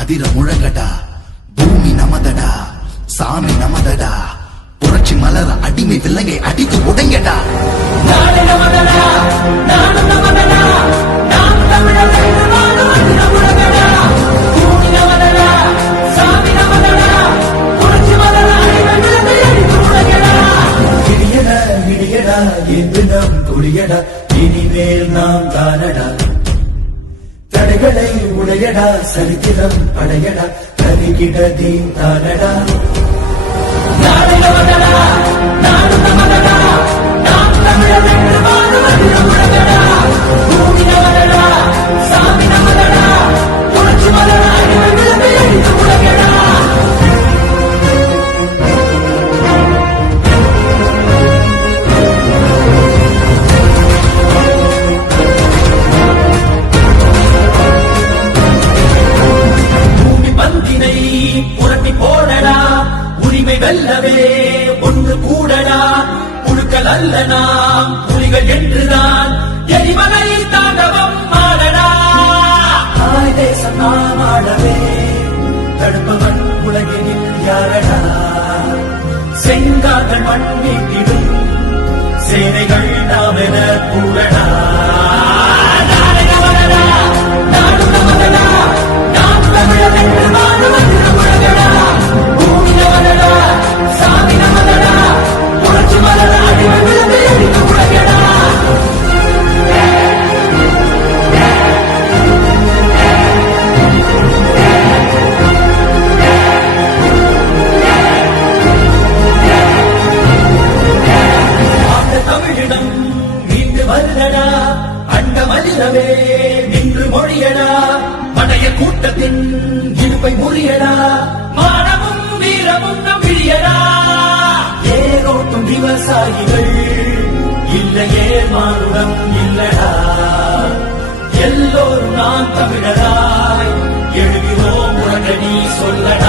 அதிர முழங்கடா. பூமி நமதடா, சாமி நமதடா. புரட்சி மலர அடிமை வில்லங்கை அடித்து உடைங்கடா. குடியடா இனிமேல் நாம் தானடா. தடைகளை உடையடா, சரித்திரம் படையடா, கருகிட தீன் தானடா. புரட்டி போடடா, உரிமை வெல்லவே ஒன்று கூடடா. புழுக்கள் அல்ல நாம் புலிகள் என்றுதான் எரிமலை தாண்டவம் ஆடடா. தேசம் நாம் ஆடவே தடுப்பவன் உலகினில் யாரடா. செங்கார்கள் மண் நீட்டிடும் சேனைகள் நாம் என கூடடா. தமிழிடம் மீண்டு வருடடா, அண்டமல்லிடவே நின்று மொழியடா. படைய கூட்டத்தின் இருப்பை முறியடா, மானமும் வீரமும் நம்பியடா. ஏரோட்டும் விவசாயிகள் இல்லையே மானுடம் இல்லடா. எல்லோரும் நான் தமிழராய் எழுகிறோம் உலக நீ சொல்லடா.